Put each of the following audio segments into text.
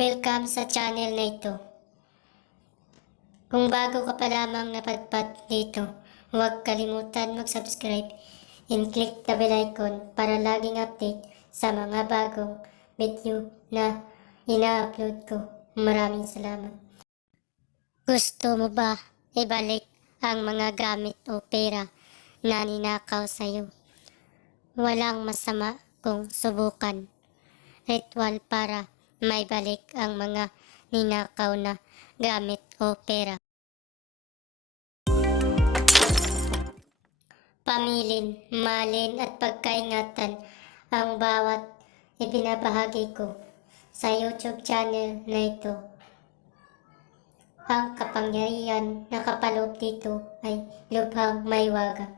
Welcome sa channel na ito. Kung bago ka pa lamang napadpad dito, huwag kalimutan mag-subscribe and click the bell icon para laging update sa mga bagong video na ina-upload ko. Maraming salamat. Gusto mo ba ibalik ang mga gamit o pera na ninakaw sa iyo? Walang masama kung subukan. Ritual para may balik ang mga ninakaw na gamit o pera. Pamilin, malin at pagkaingatan ang bawat ibinabahagi ko sa YouTube channel na ito. Ang kapangyarihan na kapaloob dito ay lubhang maywaga.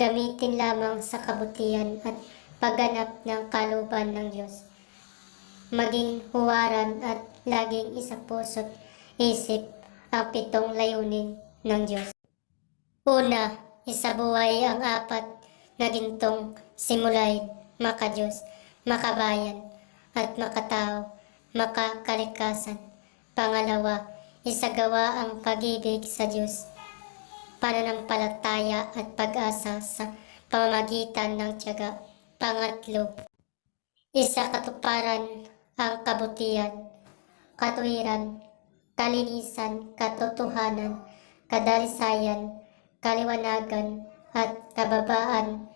Gamitin lamang sa kabutihan at pagganap ng kalooban ng Diyos. Maging huwaran at laging isa puso't isip ang 7 layunin ng Diyos. Una, isabuhay ang 4 na gintong simulaid, maka-Diyos, makabayan, at makatao, makakalikasan. Pangalawa, isagawa ang pag-ibig sa Diyos, pananampalataya at pag-asa sa pamamagitan ng tiyaga. Pangatlo, isakatuparan ang kabutihan, katuwiran, kalinisan, katotohanan, kadalisayan, kaliwanagan, at kababaan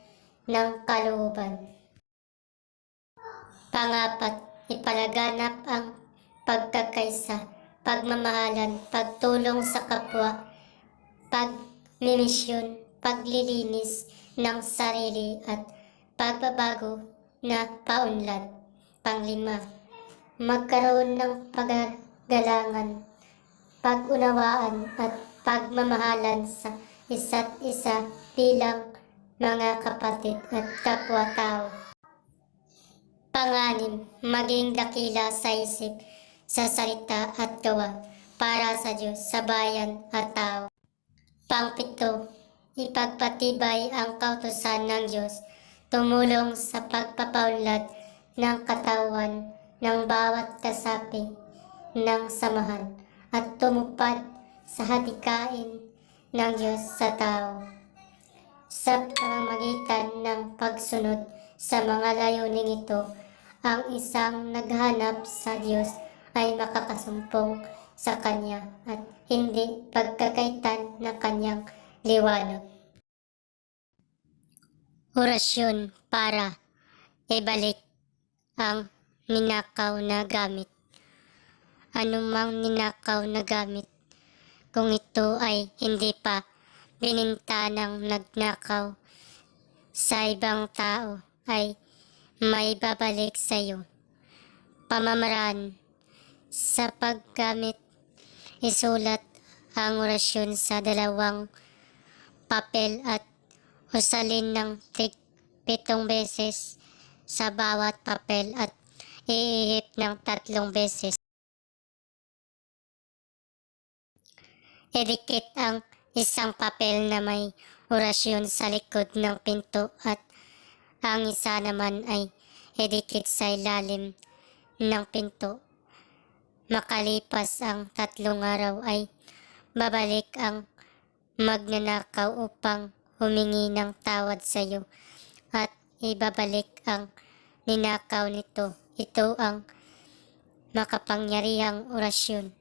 ng kalooban. Pangapat, ipalaganap ang pagkakaisa, pagmamahalan, pagtulong sa kapwa, pagmimisyon, paglilinis ng sarili at pagbabago na paunlad. Panglima, magkaroon ng paggalangan, pag-unawaan at pagmamahalan sa isa't isa bilang mga kapatid at kapwa-tao. Panganim, maging dakila sa isip, sa salita at gawa para sa Diyos, sa bayan at tao. Pangpito, ipagpatibay ang kautusan ng Diyos, tumulong sa pagpapaunlad ng katawan ng bawat kasapi ng samahan at tumupad sa hadikain ng Diyos sa tao. Sa pamamagitan ng pagsunod sa mga layuning ito, ang isang naghanap sa Diyos ay makakasumpong sa Kanya at hindi pagkakaitan ng Kanyang liwanag. Orasyon para ibalik ang ninakaw na gamit. Anumang ninakaw na gamit, kung ito ay hindi pa bininta ng nagnakaw sa ibang tao, ay may babalik sa iyo. Pamamaraan sa paggamit, isulat ang orasyon sa 2 papel at usalin ng 7 beses sa bawat papel at iihip ng 3 beses. Idikit ang isang papel na may orasyon sa likod ng pinto at ang isa naman ay idikit sa ilalim ng pinto. Makalipas ang 3 araw ay babalik ang magnanakaw upang humingi ng tawad sa iyo at ibabalik ang ninakaw nito. Ito ang makapangyarihang orasyon.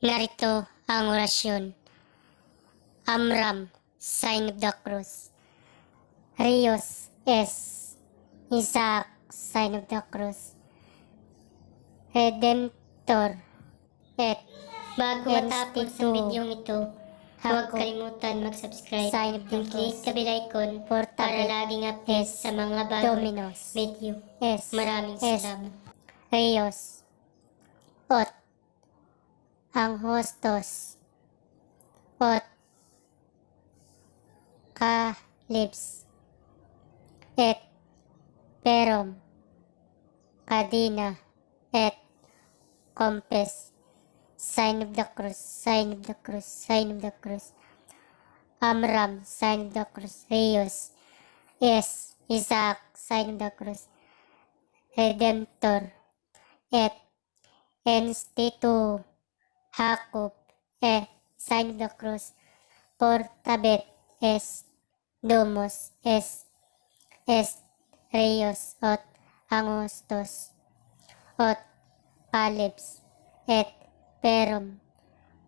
Narito ang orasyon. Amram, sign of the cross. Rios, S. Isaac, sign of the cross. Redemptor, et. Bago matapos ang video ito, huwag kalimutan mag-subscribe and click the bell icon para laging update sa mga bagong video. Maraming salamat. Rios, Ot. Ang hostos, Ot. Kalibs, et. Perom, Kadina, et. Compes, sign of the cross, sign of the cross, sign of the cross. Amram, sign of the cross. Rios, S. Isaac, sign of the cross. Redemptor, et institu Jacob, sign of the cross, portabet est domus est Reos ot angustos ot palibs et perum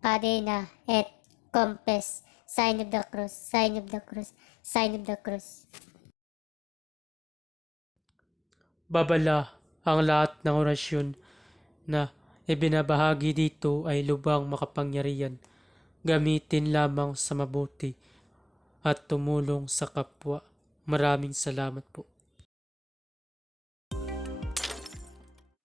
cadena et compes, sign of the cross, sign of the cross, sign of the cross. Babala, ang lahat ng orasyon na ibinabahagi dito ay lubhang makapangyarihan. Gamitin lamang sa mabuti at tumulong sa kapwa. Maraming salamat po.